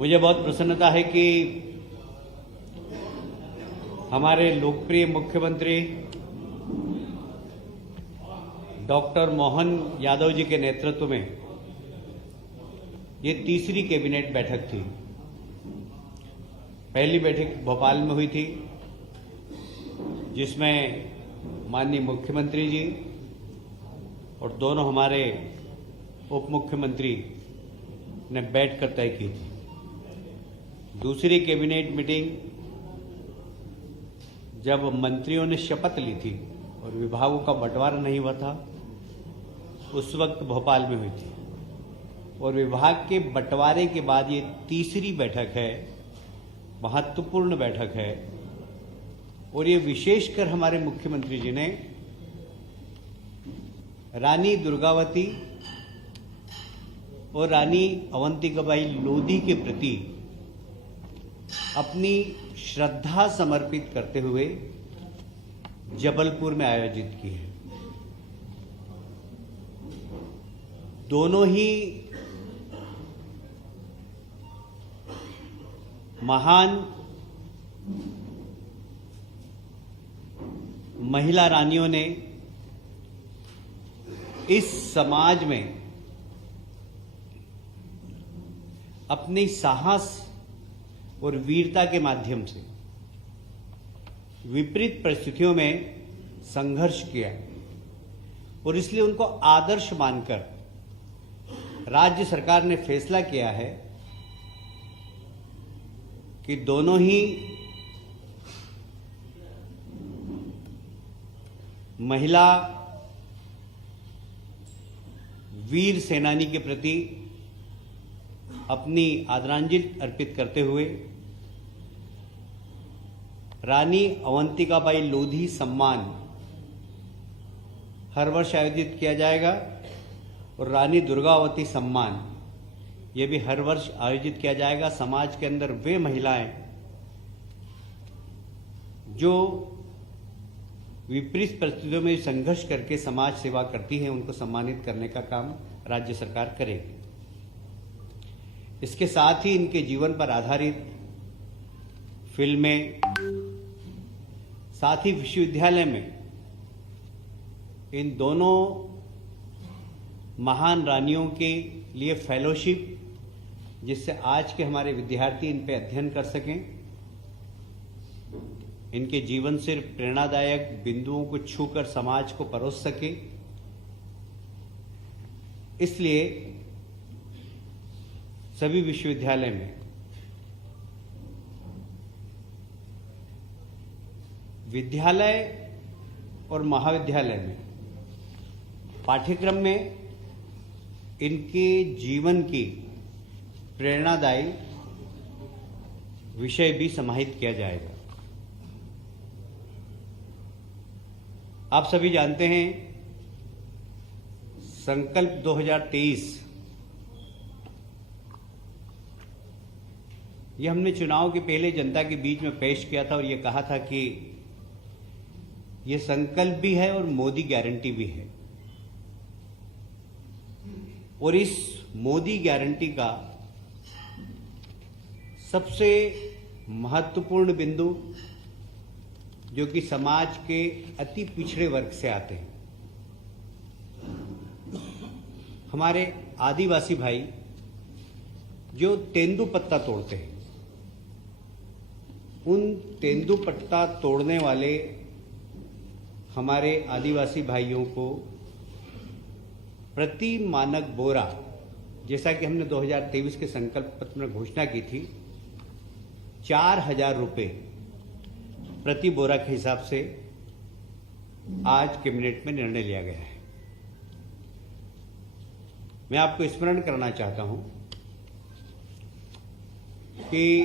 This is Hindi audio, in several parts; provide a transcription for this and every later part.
मुझे बहुत प्रसन्नता है कि हमारे लोकप्रिय मुख्यमंत्री डॉक्टर मोहन यादव जी के नेतृत्व में ये तीसरी कैबिनेट बैठक थी। पहली बैठक भोपाल में हुई थी, जिसमें माननीय मुख्यमंत्री जी और दोनों हमारे उप मुख्यमंत्री ने बैठकर तय की थी। दूसरी कैबिनेट मीटिंग जब मंत्रियों ने शपथ ली थी और विभागों का बंटवारा नहीं हुआ था, उस वक्त भोपाल में हुई थी और विभाग के बंटवारे के बाद ये तीसरी बैठक है, महत्वपूर्ण बैठक है। और ये विशेषकर हमारे मुख्यमंत्री जी ने रानी दुर्गावती और रानी अवंतिकाबाई लोधी के प्रति अपनी श्रद्धा समर्पित करते हुए जबलपुर में आयोजित की है। दोनों ही महान महिला रानियों ने इस समाज में अपनी साहस और वीरता के माध्यम से विपरीत परिस्थितियों में संघर्ष किया और इसलिए उनको आदर्श मानकर राज्य सरकार ने फैसला किया है कि दोनों ही महिला वीर सेनानी के प्रति अपनी आदरांजलि अर्पित करते हुए रानी अवंतिकाबाई लोधी सम्मान हर वर्ष आयोजित किया जाएगा और रानी दुर्गावती सम्मान ये भी हर वर्ष आयोजित किया जाएगा। समाज के अंदर वे महिलाएं जो विपरीत परिस्थितियों में संघर्ष करके समाज सेवा करती हैं, उनको सम्मानित करने का काम राज्य सरकार करेगी। इसके साथ ही इनके जीवन पर आधारित फिल्में, साथ ही विश्वविद्यालय में इन दोनों महान रानियों के लिए फेलोशिप, जिससे आज के हमारे विद्यार्थी इन पे अध्ययन कर सकें, इनके जीवन से प्रेरणादायक बिंदुओं को छूकर समाज को परोस सके। इसलिए सभी विश्वविद्यालय में विद्यालय और महाविद्यालय में पाठ्यक्रम में इनके जीवन की प्रेरणादायी विषय भी समाहित किया जाएगा। आप सभी जानते हैं, संकल्प 2023 ये हमने चुनाव के पहले जनता के बीच में पेश किया था और ये कहा था कि ये संकल्प भी है और मोदी गारंटी भी है। और इस मोदी गारंटी का सबसे महत्वपूर्ण बिंदु जो कि समाज के अति पिछड़े वर्ग से आते हैं, हमारे आदिवासी भाई जो तेंदुपत्ता तोड़ते हैं, उन तेंदुपत्ता तोड़ने वाले हमारे आदिवासी भाइयों को प्रति मानक बोरा, जैसा कि हमने 2023 के संकल्प पत्र में घोषणा की थी, 4,000 रुपये प्रति बोरा के हिसाब से आज कैबिनेट में निर्णय लिया गया है। मैं आपको स्मरण करना चाहता हूं कि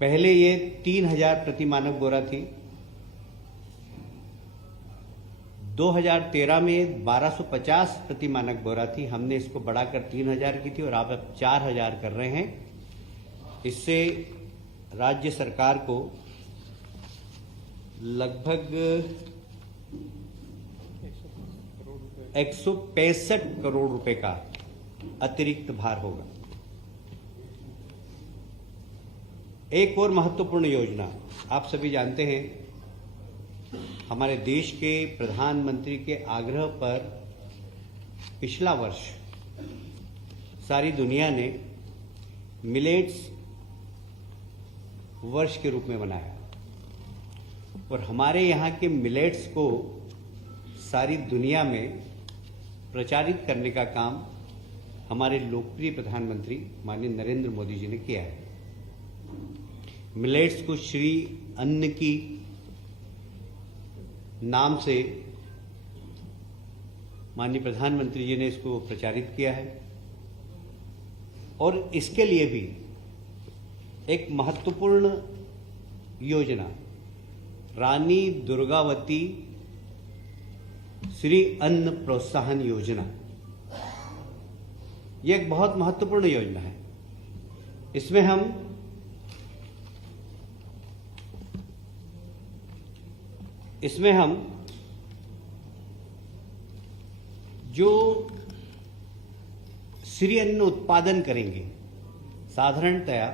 पहले ये 3,000 प्रति मानक बोरा थी, 2013 में 1250 प्रति मानक बोरा थी। हमने इसको बढ़ाकर 3,000 की थी और आप अब 4,000 कर रहे हैं। इससे राज्य सरकार को लगभग 165 करोड़ रुपए का अतिरिक्त भार होगा। एक और महत्वपूर्ण योजना, आप सभी जानते हैं, हमारे देश के प्रधानमंत्री के आग्रह पर पिछला वर्ष सारी दुनिया ने मिलेट्स वर्ष के रूप में मनाया और हमारे यहाँ के मिलेट्स को सारी दुनिया में प्रचारित करने का काम हमारे लोकप्रिय प्रधानमंत्री माननीय नरेंद्र मोदी जी ने किया है। मिलेट्स को श्री अन्न की नाम से माननीय प्रधानमंत्री जी ने इसको प्रचारित किया है और इसके लिए भी एक महत्वपूर्ण योजना रानी दुर्गावती श्री अन्न प्रोत्साहन योजना, यह एक बहुत महत्वपूर्ण योजना है। इसमें हम जो श्री अन्न उत्पादन करेंगे, साधारणतया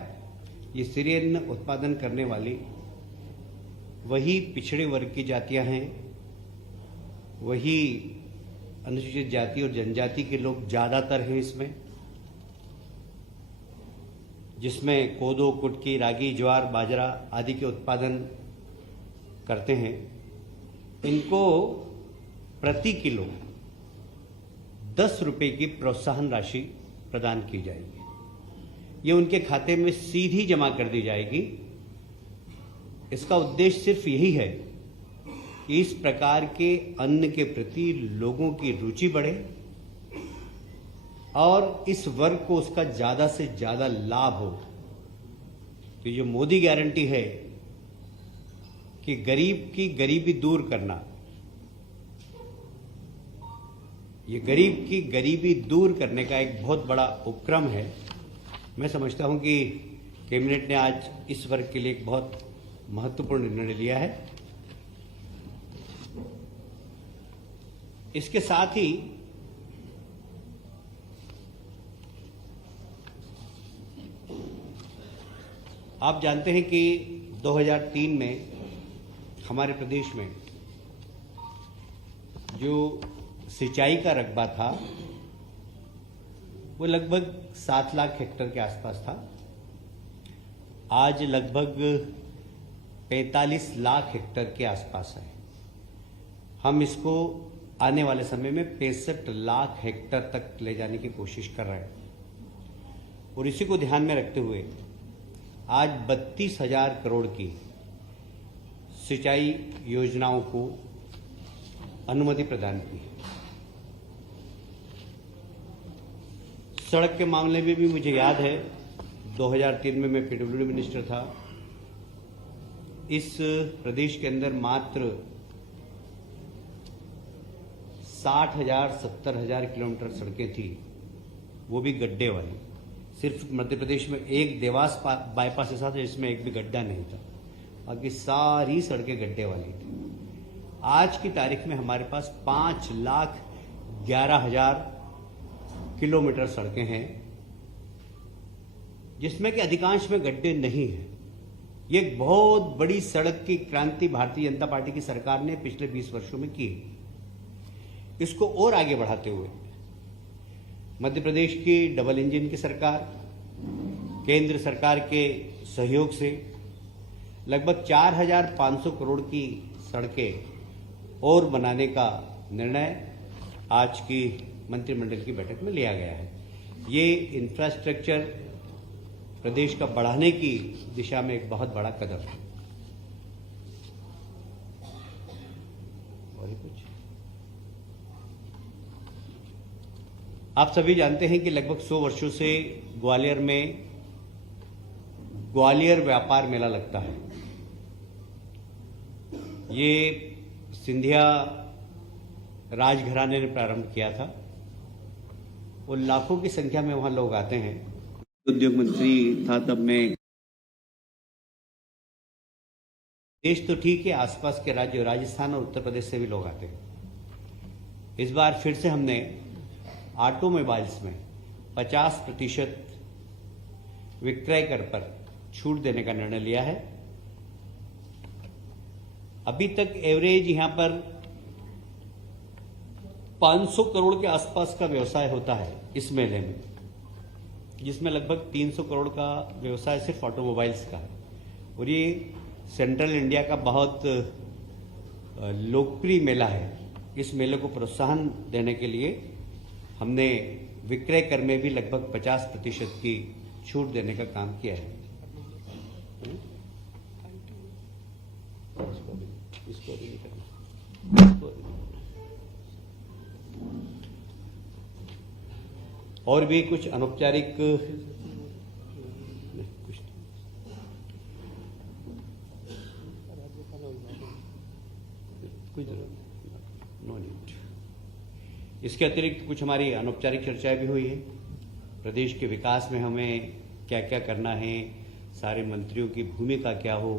ये श्री अन्न उत्पादन करने वाली वही पिछड़े वर्ग की जातियां हैं, वही अनुसूचित जाति और जनजाति के लोग ज्यादातर हैं इसमें, जिसमें कोदो, कुटकी, रागी, ज्वार, बाजरा आदि के उत्पादन करते हैं। इनको प्रति किलो 10 रुपए की प्रोत्साहन राशि प्रदान की जाएगी। ये उनके खाते में सीधी जमा कर दी जाएगी। इसका उद्देश्य सिर्फ यही है कि इस प्रकार के अन्न के प्रति लोगों की रुचि बढ़े और इस वर्ग को उसका ज्यादा से ज्यादा लाभ हो। तो ये मोदी गारंटी है कि गरीब की गरीबी दूर करना, ये गरीब की गरीबी दूर करने का एक बहुत बड़ा उपक्रम है। मैं समझता हूं कि कैबिनेट ने आज इस वर्ग के लिए एक बहुत महत्वपूर्ण निर्णय लिया है। इसके साथ ही आप जानते हैं कि 2003 में हमारे प्रदेश में जो सिंचाई का रकबा था वो लगभग 7 लाख हेक्टेयर के आसपास था। आज लगभग 45 लाख हेक्टेयर के आसपास है। हम इसको आने वाले समय में 65 लाख हेक्टेयर तक ले जाने की कोशिश कर रहे हैं और इसी को ध्यान में रखते हुए आज 32,000 करोड़ की सिंचाई योजनाओं को अनुमति प्रदान की है। सड़क के मामले में भी मुझे याद है 2003 में मैं पीडब्ल्यूडी मिनिस्टर था। इस प्रदेश के अंदर मात्र 60,000 70,000 किलोमीटर सड़कें थी, वो भी गड्ढे वाली। सिर्फ मध्य प्रदेश में एक देवास बाईपास ऐसा था जिसमें एक भी गड्ढा नहीं था, बाकी सारी सड़कें गड्ढे वाली थी। आज की तारीख में हमारे पास 5,11,000 किलोमीटर सड़कें हैं, जिसमें कि अधिकांश में गड्ढे नहीं हैं। ये एक बहुत बड़ी सड़क की क्रांति भारतीय जनता पार्टी की सरकार ने पिछले 20 वर्षों में की। इसको और आगे बढ़ाते हुए मध्य प्रदेश की डबल इंजन की सरकार, केंद्र सरकार के सहयोग से लगभग 4,500 करोड़ की सड़कें और बनाने का निर्णय आज की मंत्रिमंडल की बैठक में लिया गया है। ये इंफ्रास्ट्रक्चर प्रदेश का बढ़ाने की दिशा में एक बहुत बड़ा कदम है। और कुछ आप सभी जानते हैं कि लगभग 100 वर्षों से ग्वालियर में ग्वालियर व्यापार मेला लगता है। ये सिंधिया राजघराने ने प्रारंभ किया था और लाखों की संख्या में वहां लोग आते हैं। उद्योग मंत्री था तब मैं, देश तो ठीक है, आसपास के राज्य राजस्थान और उत्तर प्रदेश से भी लोग आते हैं। इस बार फिर से हमने ऑटोमोबाइल्स में 50% विक्रय कर पर छूट देने का निर्णय लिया है। अभी तक एवरेज यहां पर 500 करोड़ के आसपास का व्यवसाय होता है इस मेले में, जिसमें लगभग 300 करोड़ का व्यवसाय सिर्फ ऑटोमोबाइल्स का है। और ये सेंट्रल इंडिया का बहुत लोकप्रिय मेला है। इस मेले को प्रोत्साहन देने के लिए हमने विक्रय कर में भी लगभग 50% की छूट देने का काम किया है। और भी कुछ अनौपचारिक नो नीड। इसके अतिरिक्त कुछ हमारी अनौपचारिक चर्चाएं भी हुई है। प्रदेश के विकास में हमें क्या क्या करना है, सारे मंत्रियों की भूमिका क्या हो,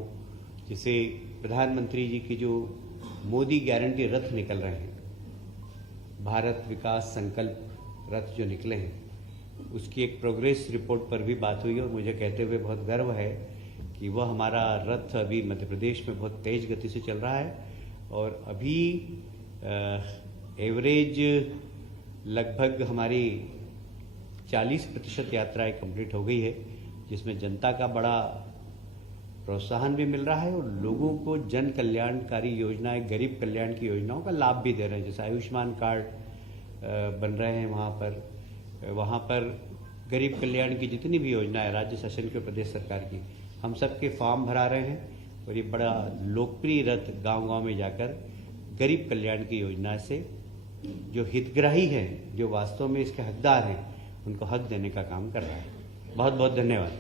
जिसे प्रधानमंत्री जी की जो मोदी गारंटी रथ निकल रहे हैं, भारत विकास संकल्प रथ जो निकले हैं, उसकी एक प्रोग्रेस रिपोर्ट पर भी बात हुई और मुझे कहते हुए बहुत गर्व है कि वह हमारा रथ अभी मध्य प्रदेश में बहुत तेज गति से चल रहा है और अभी एवरेज लगभग हमारी 40% यात्राएं कंप्लीट हो गई है, जिसमें जनता का बड़ा प्रोत्साहन भी मिल रहा है और लोगों को जन कल्याणकारी योजनाएं, गरीब कल्याण की योजनाओं का लाभ भी दे रहे हैं। जैसे आयुष्मान कार्ड बन रहे हैं वहाँ पर गरीब कल्याण की जितनी भी योजनाएं राज्य शासन की, प्रदेश सरकार की, हम सब के फॉर्म भरा रहे हैं और ये बड़ा लोकप्रिय रथ गांव-गांव में जाकर गरीब कल्याण की योजना से जो हितग्राही हैं, जो वास्तव में इसके हकदार हैं, उनको हक देने का काम कर रहा है। बहुत बहुत धन्यवाद।